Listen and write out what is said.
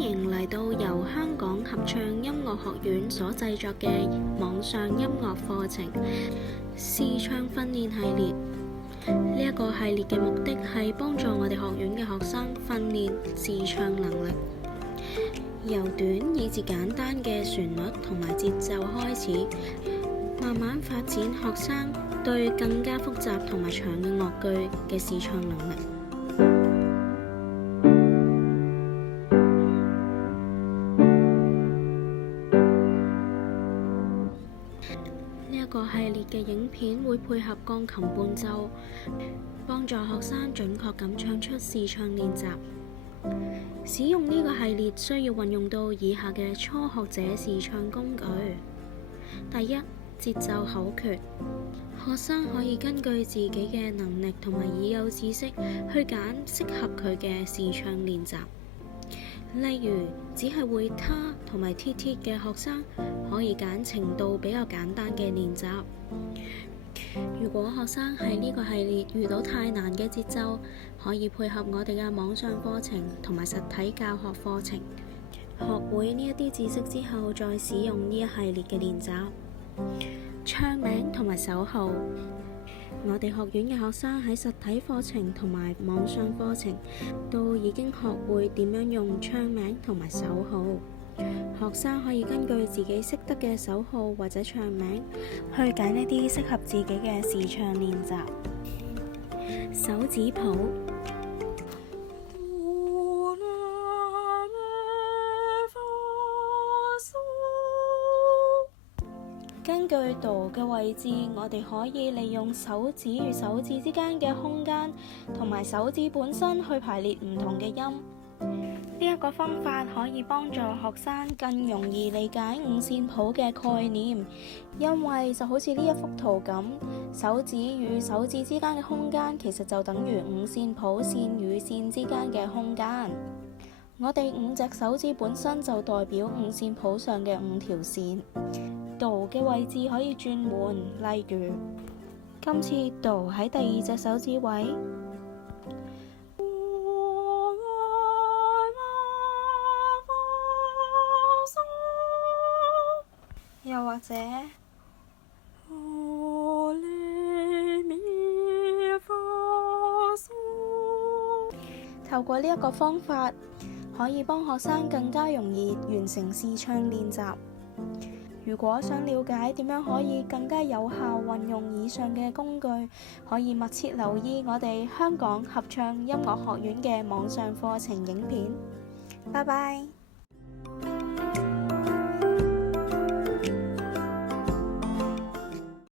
迎嚟到由香港合唱音樂學院所製作嘅網上音樂課程視唱訓練系列。呢一個系列嘅目的係幫助我哋學院嘅學生訓練視唱能力，由短以至簡單嘅旋律同埋節奏開始，慢慢發展學生對更加複雜同埋長嘅樂句嘅視唱能力。呢一個系列嘅影片會配合鋼琴伴奏，幫助學生準確咁唱出視唱練習。使用呢個系列需要運用到以下嘅初學者視唱工具。第一，節奏口訣。學生可以根據自己嘅能力同埋已有知識去揀適合佢嘅視唱練習。例如，只係會他同埋貼貼嘅學生可以揀程度比較簡單嘅練習。如果學生喺呢個系列遇到太難嘅節奏，可以配合我哋嘅網上課程同埋實體教學課程，學會呢一啲知識之後再使用呢一系列嘅練習。唱名同埋守號。我哋學院嘅學生喺實體課程同埋網上課程都已經學會點樣用唱名同埋守號。學生可以根據自己識得嘅守號或者唱名去揀一啲適合自己嘅視唱練習。手指譜。根據度嘅位置，我哋可以利用手指與手指之間嘅空間同埋手指本身去排列唔同嘅音。呢一個方法可以幫助學生更容易理解五線譜嘅概念，因為就好似呢一幅圖咁，手指與手指之間嘅空間其實就等於五線譜線與線之間嘅空間。我哋五隻手指本身就代表五線譜上嘅五條線。度嘅位置可以轉換，例如今次度喺第二隻手指位，又或者透過呢一個方法，可以幫學生更加容易完成視唱練習。如果想了解點樣可以更加有效運用以上嘅工具，可以密切留意我哋香港合唱音樂學院嘅網上課程影片。拜拜。